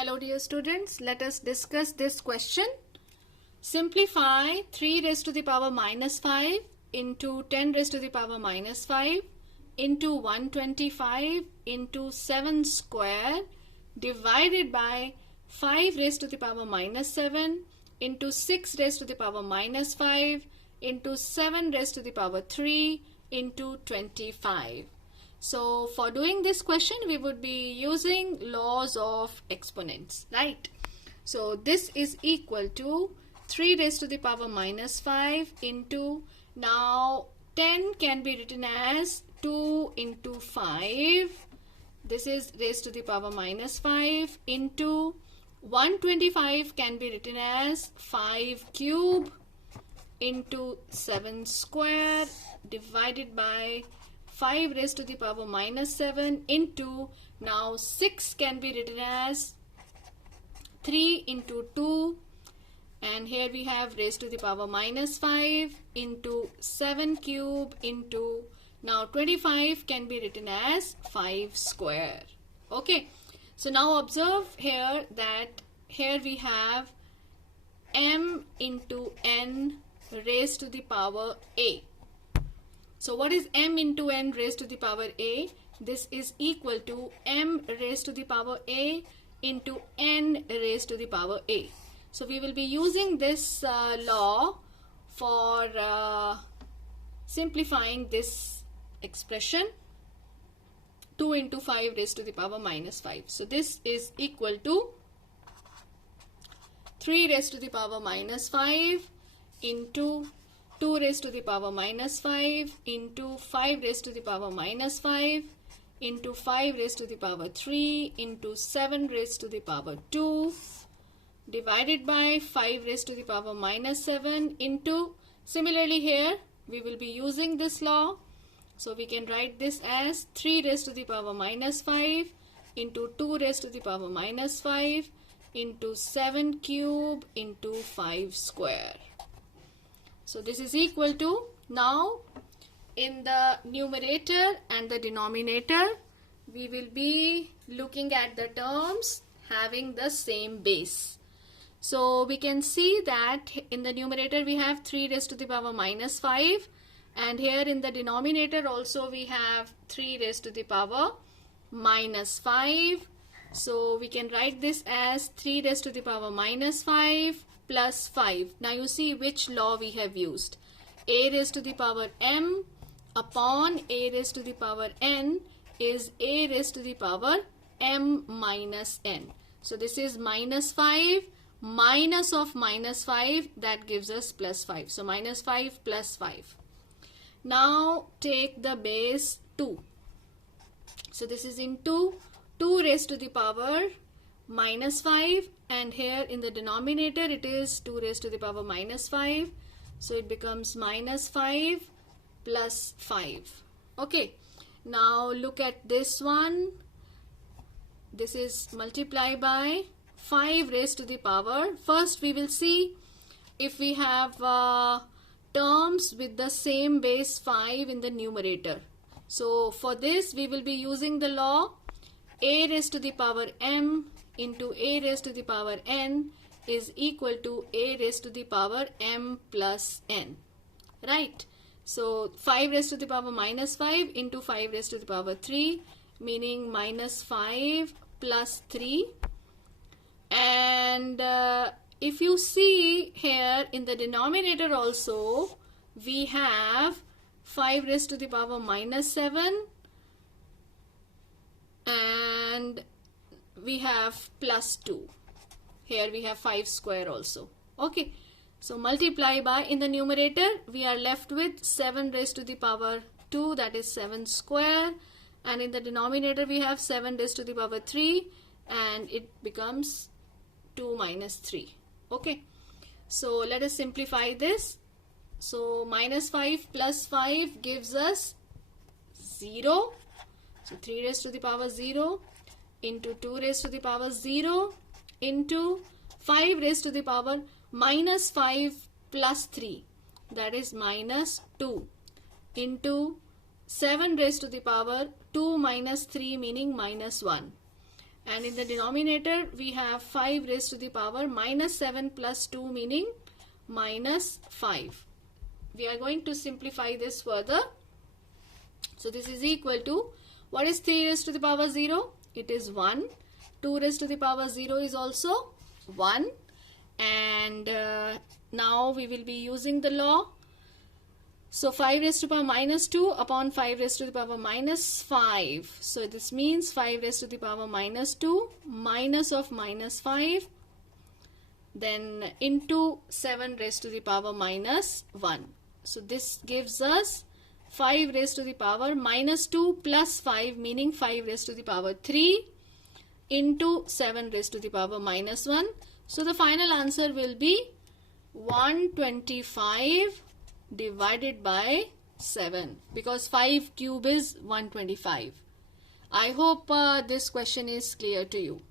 Hello dear students, let us discuss this question. Simplify 3 raised to the power minus 5 into 10 raised to the power minus 5 into 125 into 7 square divided by 5 raised to the power minus 7 into 6 raised to the power minus 5 into 7 raised to the power 3 into 25. So for doing this question, we would be using laws of exponents, right? So this is equal to 3 raised to the power minus 5 into, now 10 can be written as 2 into 5. This is raised to the power minus 5 into 125 can be written as 5 cube into 7 square divided by 5 raised to the power minus 7 into, now 6 can be written as 3 into 2, and here we have raised to the power minus 5 into 7 cube into, now 25 can be written as 5 square. Okay, so now observe here that here we have m into n raised to the power a. So what is m into n raised to the power a? This is equal to m raised to the power a into n raised to the power a. So we will be using this law for simplifying this expression, 2 into 5 raised to the power minus 5. So this is equal to 3 raised to the power minus 5 into 2 raised to the power minus 5 into 5 raised to the power minus 5 into 5 raised to the power 3 into 7 raised to the power 2 divided by 5 raised to the power minus 7 into, similarly here we will be using this law. So we can write this as 3 raised to the power minus 5 into 2 raised to the power minus 5 into 7 cube into 5 square. So this is equal to, now in the numerator and the denominator we will be looking at the terms having the same base. So we can see that in the numerator we have 3 raised to the power minus 5, and here in the denominator also we have 3 raised to the power minus 5. So we can write this as 3 raised to the power minus 5 plus 5. Now you see which law we have used. A raised to the power m upon a raised to the power n is a raised to the power m minus n. So this is minus 5 minus of minus 5, that gives us plus 5. So minus 5 plus 5. Now take the base 2. So this is into 2 raised to the power minus 5, and here in the denominator it is 2 raised to the power minus 5. So it becomes minus 5 plus 5. Okay, now look at this one. This is multiply by 5 raised to the power. First we will see if we have terms with the same base 5 in the numerator. So for this we will be using the law a raised to the power m into a raised to the power n is equal to a raised to the power m plus n, right? So 5 raised to the power minus 5 into 5 raised to the power 3, meaning minus 5 plus 3. And if you see here in the denominator also we have 5 raised to the power minus 7 and we have plus 2. Here we have 5 square also. Okay, so multiply by, in the numerator we are left with 7 raised to the power 2, that is 7 square, and in the denominator we have 7 raised to the power 3 and it becomes 2 minus 3. Okay, so let us simplify this. So minus 5 plus 5 gives us 0. So 3 raised to the power 0 into 2 raised to the power 0 into 5 raised to the power minus 5 plus 3, that is minus 2, into 7 raised to the power 2 minus 3, meaning minus 1. and in the denominator we have 5 raised to the power minus 7 plus 2, meaning minus 5. We are going to simplify this further. So this is equal to, what is 3 raised to the power 0? It is 1. 2 raised to the power 0 is also 1. And now we will be using the law. So 5 raised to the power minus 2 upon 5 raised to the power minus 5. So this means 5 raised to the power minus 2 minus of minus 5, then into 7 raised to the power minus 1. So this gives us 5 raised to the power minus 2 plus 5, meaning 5 raised to the power 3 into 7 raised to the power minus 1. So the final answer will be 125 divided by 7, because 5 cube is 125. I hope this question is clear to you.